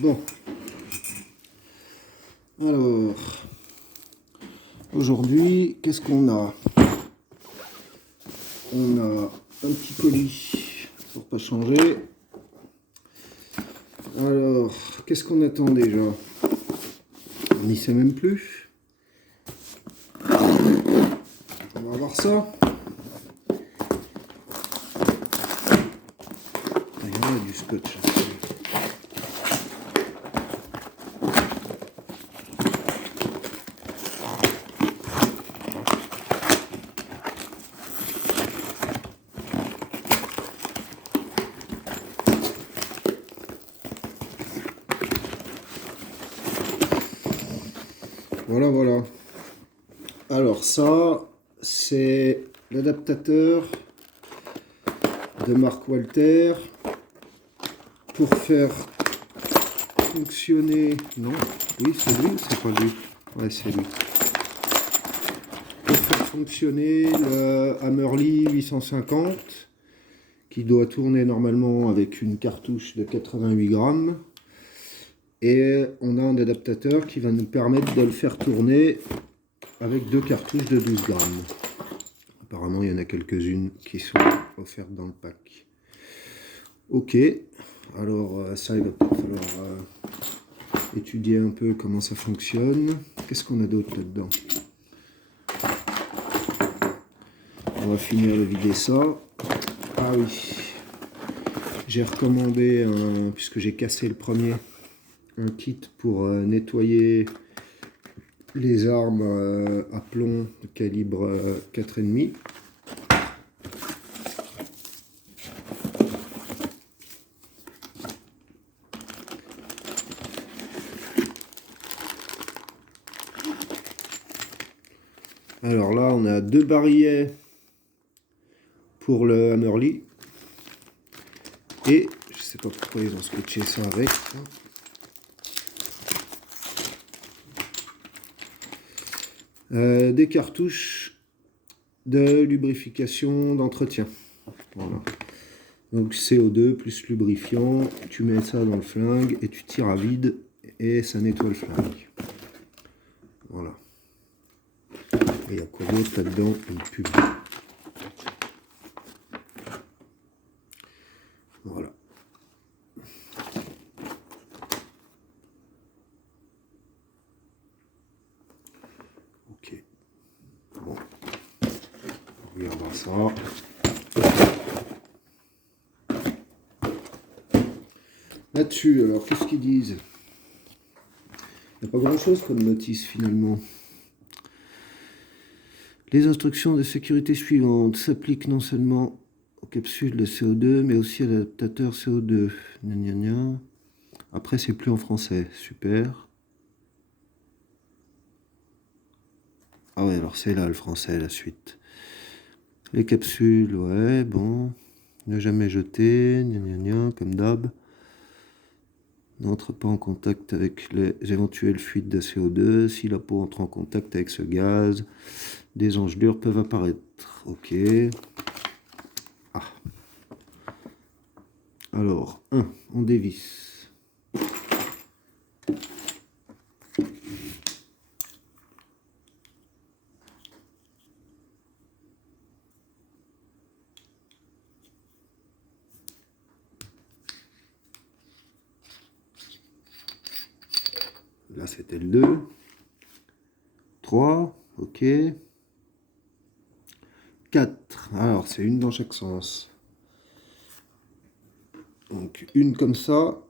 Bon, alors, aujourd'hui, qu'est-ce qu'on a? On a un petit colis pour pas changer. Alors, qu'est-ce qu'on attend déjà? On n'y sait même plus. On va voir ça. Il y en a du scotch. Voilà, voilà. Alors ça, c'est l'adaptateur de Mark Walter pour faire fonctionner... Non, oui, c'est lui ou c'est pas lui? Ouais, c'est lui. Pour faire fonctionner le Hammerly 850 qui doit tourner normalement avec une cartouche de 88 grammes. Et on a un adaptateur qui va nous permettre de le faire tourner avec deux cartouches de 12 grammes. Apparemment, il y en a quelques-unes qui sont offertes dans le pack. Ok, alors ça, il va peut-être falloir étudier un peu comment ça fonctionne. Qu'est-ce qu'on a d'autre là-dedans? On va finir de vider ça. Ah oui, j'ai recommandé, puisque j'ai cassé le premier, un kit pour nettoyer les armes à plomb de calibre 4,5. Alors là, on a deux barillets pour le Hammerly. Et je sais pas pourquoi ils ont scotché ça avec. Des cartouches de lubrification d'entretien. Voilà. Donc CO2 plus lubrifiant, tu mets ça dans le flingue et tu tires à vide et ça nettoie le flingue. Voilà. Et il y a quoi d'autre là-dedans? Une pub. Voilà. Ok. Bon. On regardera ça. Là-dessus, alors, qu'est-ce qu'ils disent? Il n'y a pas grand-chose comme notice finalement. Les instructions de sécurité suivantes s'appliquent non seulement aux capsules de CO2, mais aussi à l'adaptateur CO2. Gna gna gna. Après, c'est plus en français. Super. Ah ouais, alors c'est là le français, la suite. Les capsules, ouais, bon. Ne jamais jeter, gna gna gna, comme d'hab. N'entre pas en contact avec les éventuelles fuites de CO2. Si la peau entre en contact avec ce gaz, des engelures peuvent apparaître. Ok. Ah. Alors, 1, on dévisse. Là, c'était le 2. 3, ok. 4. Alors, c'est une dans chaque sens. Donc, une comme ça.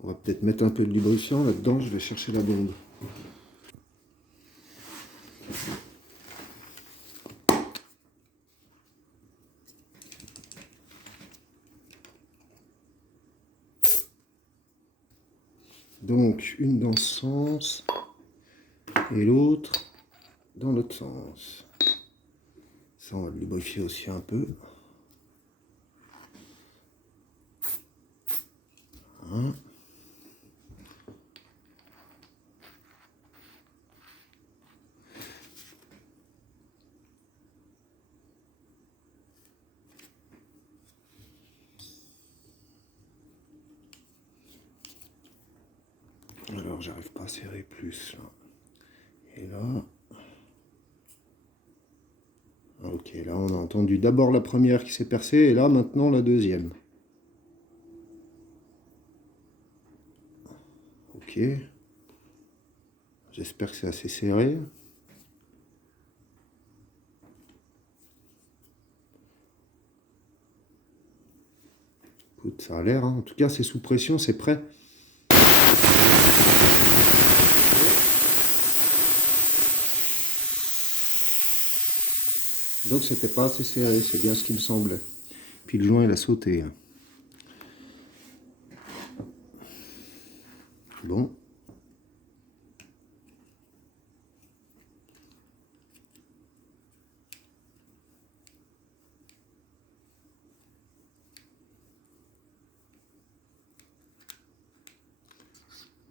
On va peut-être mettre un peu de lubrifiant là-dedans. Je vais chercher la bombe. Donc, une dans ce sens. Et l'autre dans l'autre sens. Ça, on va le lubrifier aussi un peu. Hein. Alors j'arrive pas à serrer plus là. Et là. Ok, là on a entendu d'abord la première qui s'est percée et là maintenant la deuxième. Ok. J'espère que c'est assez serré. Écoute, ça a l'air, hein. En tout cas c'est sous pression, c'est prêt. Donc c'était pas assez serré, c'est bien ce qui me semblait. Puis le joint il a sauté. Bon.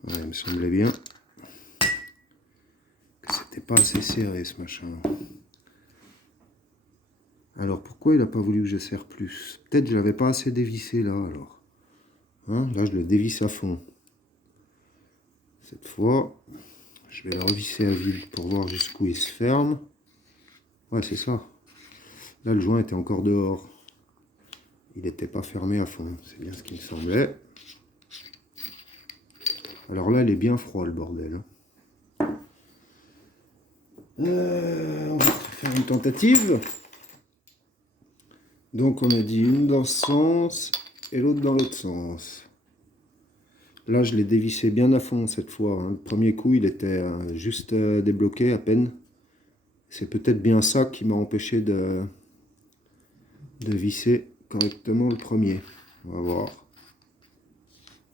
Ouais, il me semblait bien que c'était pas assez serré ce machin. Alors pourquoi il n'a pas voulu que je serre plus? Peut-être que je l'avais pas assez dévissé là alors. Hein, là je le dévisse à fond. Cette fois, je vais le revisser à vide pour voir jusqu'où il se ferme. Ouais, c'est ça. Là le joint était encore dehors. Il n'était pas fermé à fond. C'est bien ce qui me semblait. Alors là, il est bien froid le bordel. On va faire une tentative. Donc on a dit une dans ce sens et l'autre dans l'autre sens. Là je l'ai dévissé bien à fond cette fois. Hein. Le premier coup il était juste débloqué à peine. C'est peut-être bien ça qui m'a empêché de visser correctement le premier. On va voir.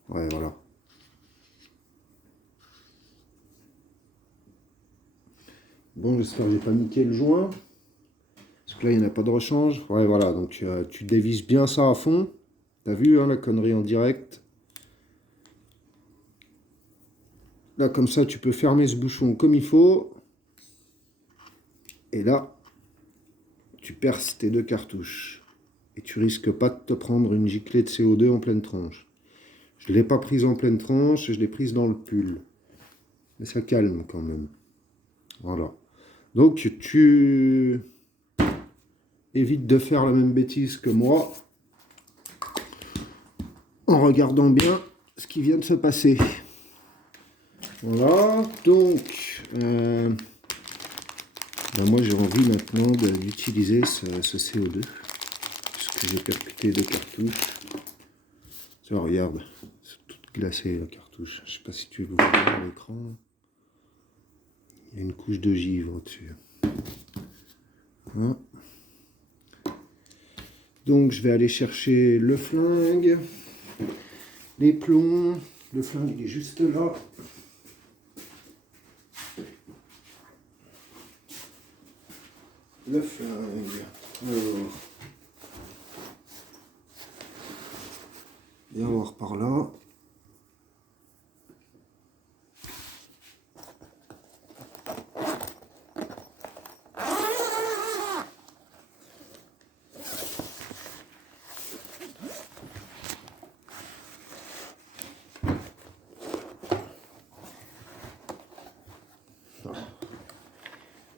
Ouais, voilà. Bon, j'espère que j'ai pas niqué le joint. Parce que là, il n'y en a pas de rechange. Ouais, voilà. Donc, tu dévisses bien ça à fond. T'as vu, hein, la connerie en direct. Là, comme ça, tu peux fermer ce bouchon comme il faut. Et là, tu perces tes deux cartouches. Et tu risques pas de te prendre une giclée de CO2 en pleine tranche. Je ne l'ai pas prise en pleine tranche, je l'ai prise dans le pull. Mais ça calme quand même. Voilà. Donc tu évites de faire la même bêtise que moi en regardant bien ce qui vient de se passer. Voilà. Donc, ben moi j'ai envie maintenant d'utiliser ce CO2. Puisque j'ai percuté deux cartouches. Ça, regarde, c'est toute glacée la cartouche. Je sais pas si tu le vois à l'écran. Il y a une couche de givre au-dessus. Hein. Donc je vais aller chercher le flingue, les plombs. Le flingue il est juste là. Le flingue. Alors, viens voir par là.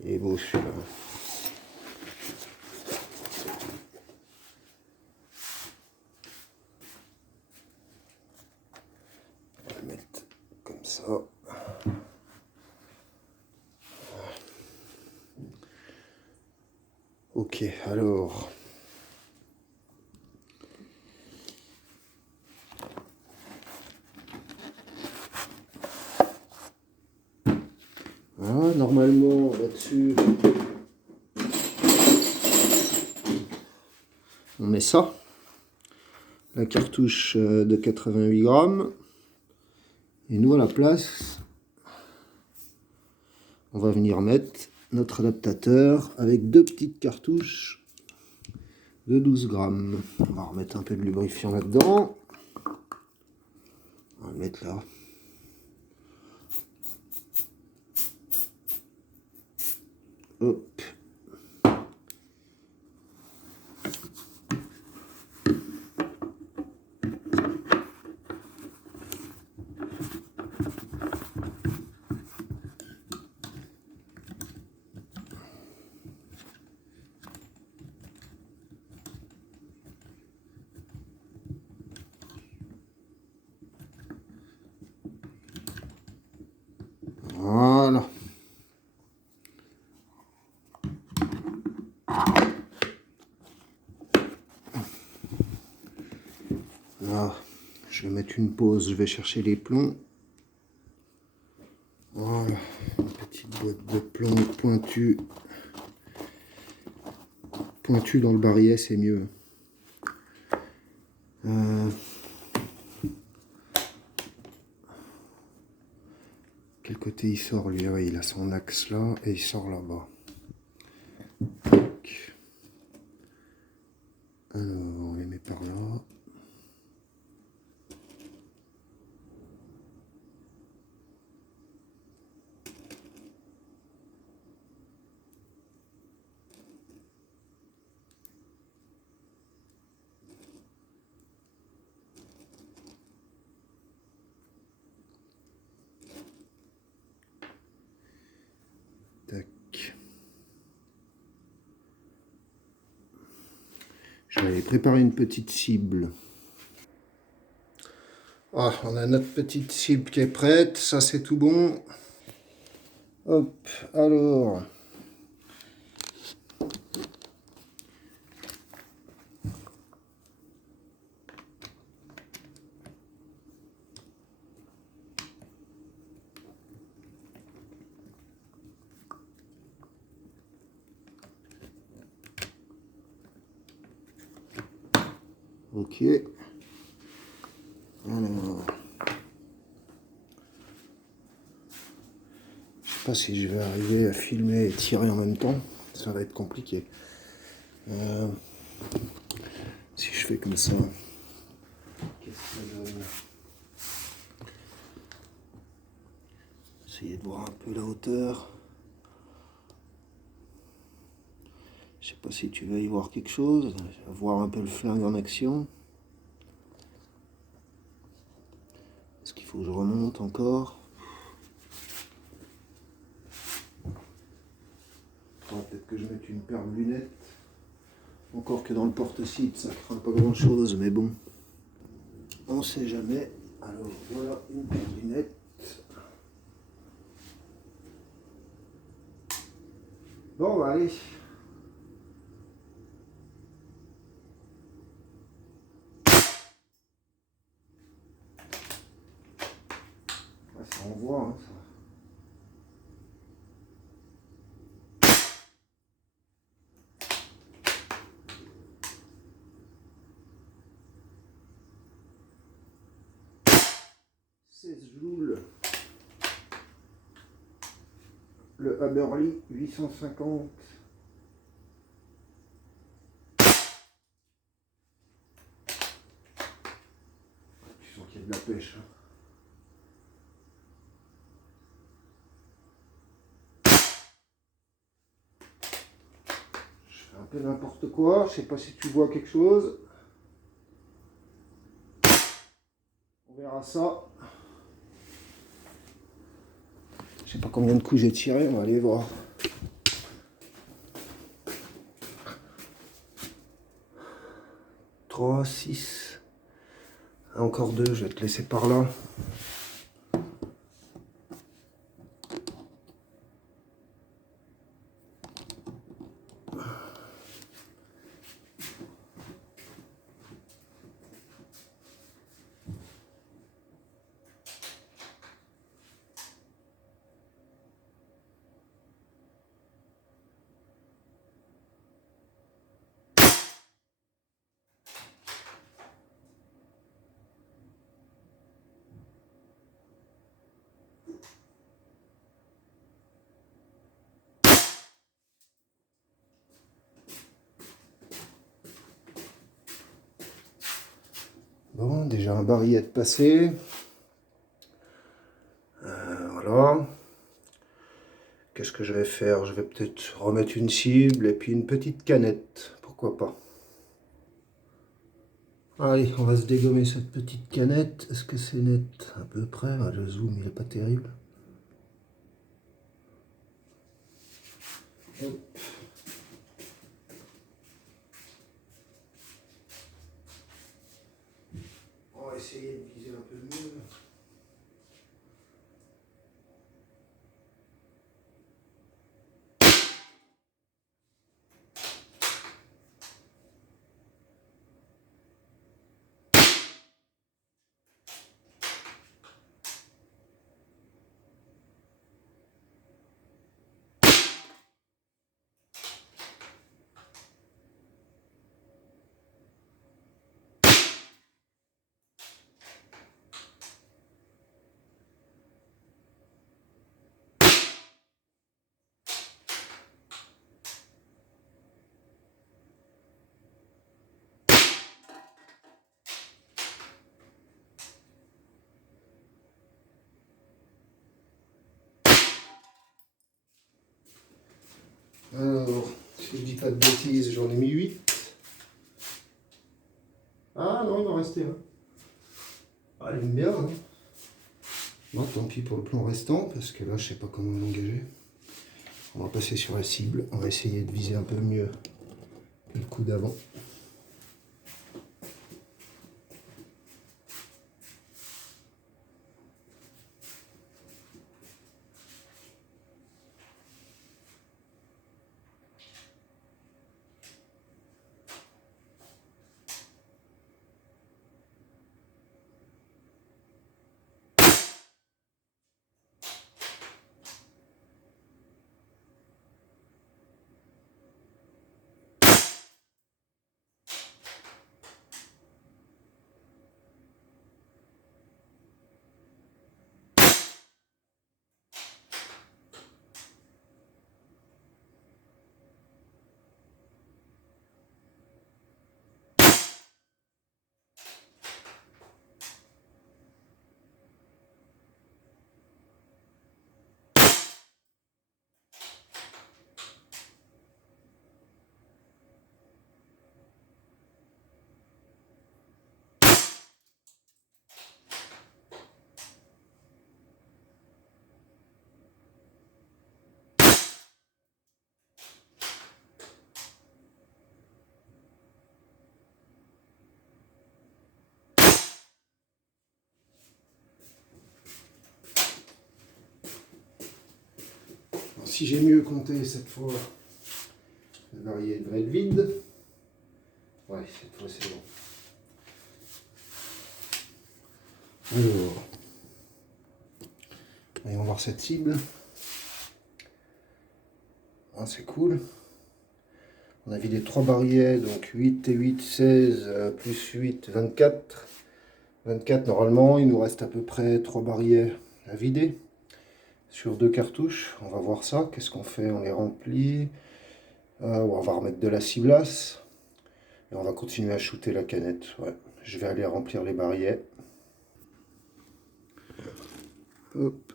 Il est beau celui-là. On va le mettre comme ça. Ok, alors. Voilà, normalement là-dessus, on met ça. La cartouche de 88 grammes. Et nous à la place, on va venir mettre notre adaptateur avec deux petites cartouches de 12 grammes. On va remettre un peu de lubrifiant là-dedans. On va le mettre là. Hop. Là, je vais mettre une pause, je vais chercher les plombs. Voilà, une petite boîte de plombs pointue. Pointu dans le barillet, c'est mieux. Quel côté il sort lui? Ouais, il a son axe là et il sort là-bas. Alors, on les met par là. Tac. Je vais aller préparer une petite cible. Ah, on a notre petite cible qui est prête, ça c'est tout bon. Hop, alors. Ok. Alors. Je sais pas si je vais arriver à filmer et tirer en même temps. Ça va être compliqué. Si je fais comme ça. Qu'est-ce que ça donne? Essayer de voir un peu la hauteur. Je sais pas si tu vas y voir quelque chose. Voir un peu le flingue en action. Est-ce qu'il faut que je remonte encore? Peut-être que je mette une paire de lunettes. Encore que dans le porte-cible, ça craint pas grand-chose, mais bon. On sait jamais. Alors voilà une paire de lunettes. Bon, bah, allez. Ouais, ça envoie, hein, ça. Joules. Le Haberly 850. Tu sens qu'il y a de la pêche. Hein. Je fais un peu n'importe quoi. Je sais pas si tu vois quelque chose. On verra ça. Je sais pas combien de coups j'ai tiré. On va aller voir. Trois, 6. Encore 2. Je vais te laisser par là. Bon, déjà un barillet de passé. Voilà. Qu'est-ce que je vais faire? Je vais peut-être remettre une cible et puis une petite canette. Pourquoi pas? Allez, on va se dégommer cette petite canette. Est-ce que c'est net? À peu près. Le zoom, il est pas terrible. Hop. On va essayer de viser un peu mieux. pas de bêtises, j'en ai mis 8. Ah non, il m'en restait un. Ah, il aime bien. Hein. Bon, tant pis pour le plan restant, parce que là, je sais pas comment l'engager. On va passer sur la cible. On va essayer de viser un peu mieux que le coup d'avant. Alors, si j'ai mieux compté cette fois, la variée devrait être vide. Ouais, cette fois c'est bon. Alors, voyons voir cette cible. Ah, c'est cool. On a vidé 3 barilets, donc 8 et 8, 16, plus 8, 24. 24 normalement, il nous reste à peu près 3 barilets à vider sur 2 cartouches. On va voir ça. Qu'est-ce qu'on fait? On les remplit. On va remettre de la ciblasse. Et on va continuer à shooter la canette. Ouais. Je vais aller remplir les barilets. Hop.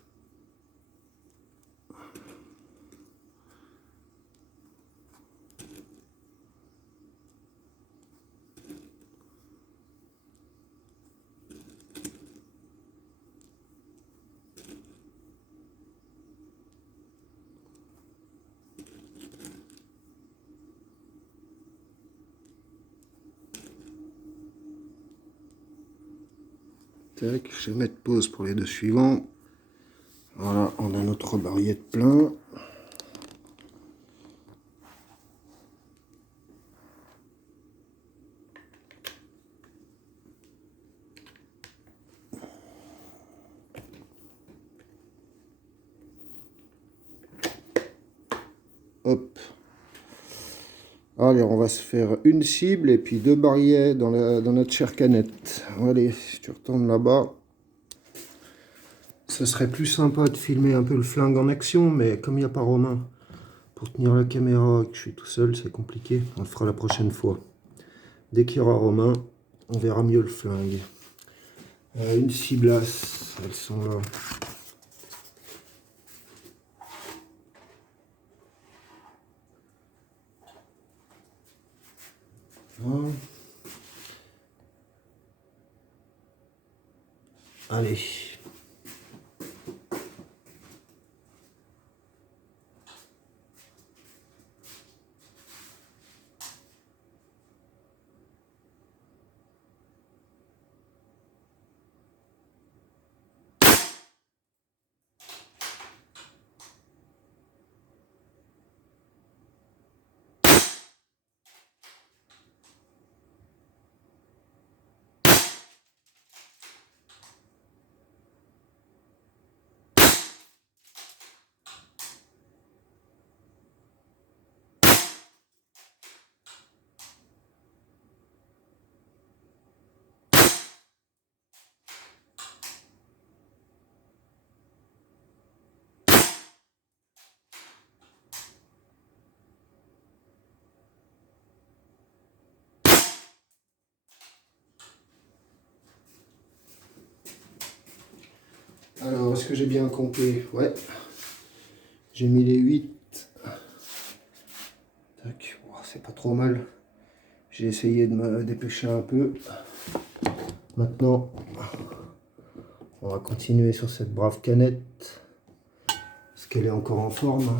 Tac, je vais mettre pause pour les deux suivants. Voilà, on a notre barillet de plein. Hop. Allez, on va se faire une cible et puis 2 barillets dans notre chère canette. Allez, si tu retournes là-bas. Ce serait plus sympa de filmer un peu le flingue en action, mais comme il n'y a pas Romain pour tenir la caméra et que je suis tout seul, c'est compliqué. On le fera la prochaine fois. Dès qu'il y aura Romain, on verra mieux le flingue. Une ciblasse, elles sont là. Voilà. Allez. Alors, est-ce que j'ai bien compté? Ouais. J'ai mis les 8. Tac. Oh, c'est pas trop mal. J'ai essayé de me dépêcher un peu. Maintenant, on va continuer sur cette brave canette. Parce qu'elle est encore en forme.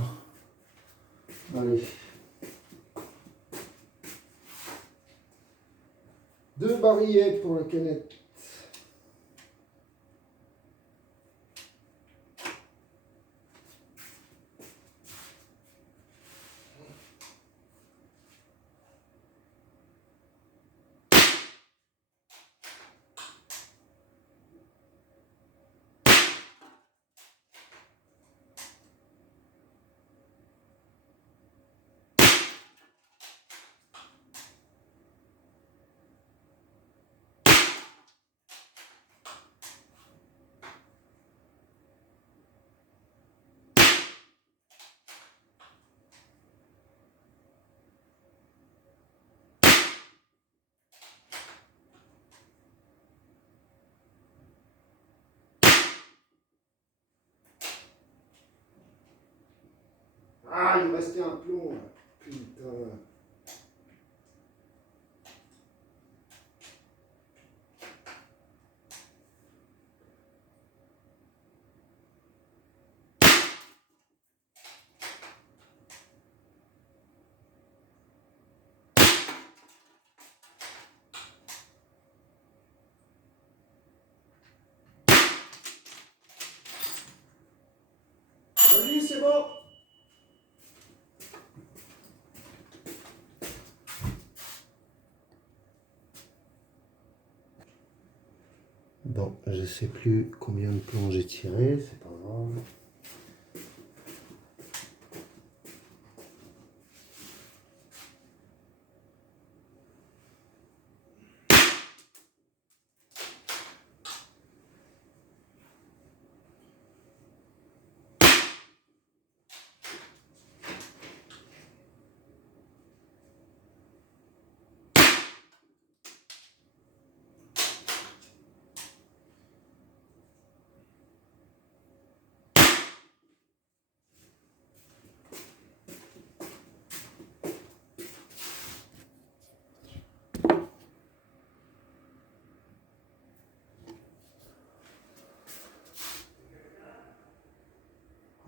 Allez. 2 barillettes pour la canette. Ah, il me restait un plomb. Putain. Vas-y, c'est bon. Bon, je sais plus combien de plombs j'ai tiré, c'est pas grave.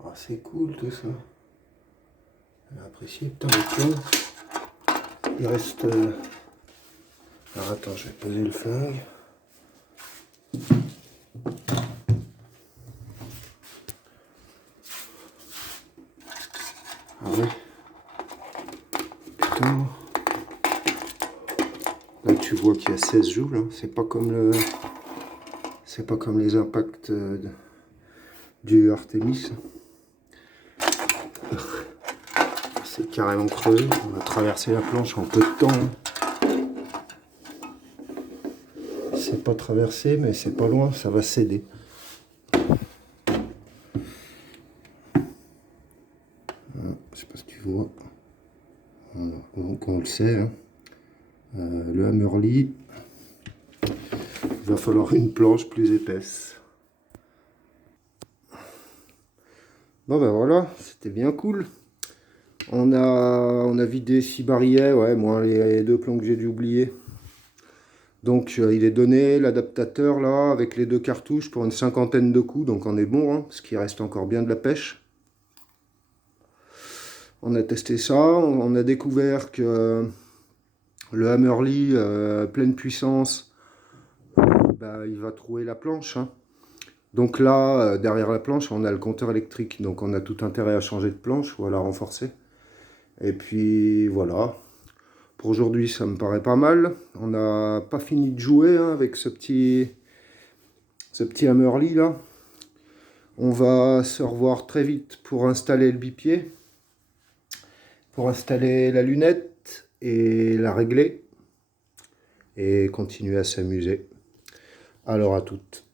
Ah, c'est cool tout ça. J'ai apprécié. Putain, le plomb. Il reste... Alors attends, je vais poser le flingue. Ah ouais. Putain. Là tu vois qu'il y a 16 joules. Hein. C'est pas comme le... C'est pas comme les impacts du Artemis. C'est carrément crevé. On va traverser la planche en peu de temps. Hein. C'est pas traversé, mais c'est pas loin, ça va céder. Voilà, je sais pas si tu vois. Voilà, donc on le sait. Hein. Le Hammerly, il va falloir une planche plus épaisse. Bon ben voilà, c'était bien cool. On a vidé 6 barillets, ouais, moins les 2 plombs que j'ai dû oublier. Donc il est donné, l'adaptateur là, avec les 2 cartouches pour une 50aine de coups, donc on est bon, hein, parce qu'il reste encore bien de la pêche. On a testé ça, on a découvert que le Hammerly, pleine puissance, bah, il va trouer la planche. Hein. Donc là, derrière la planche, on a le compteur électrique, donc on a tout intérêt à changer de planche ou à la renforcer. Et puis voilà. Pour aujourd'hui, ça me paraît pas mal. On n'a pas fini de jouer hein, avec ce petit Hammerly là. On va se revoir très vite pour installer le bipied, pour installer la lunette et la régler et continuer à s'amuser. Alors à toutes.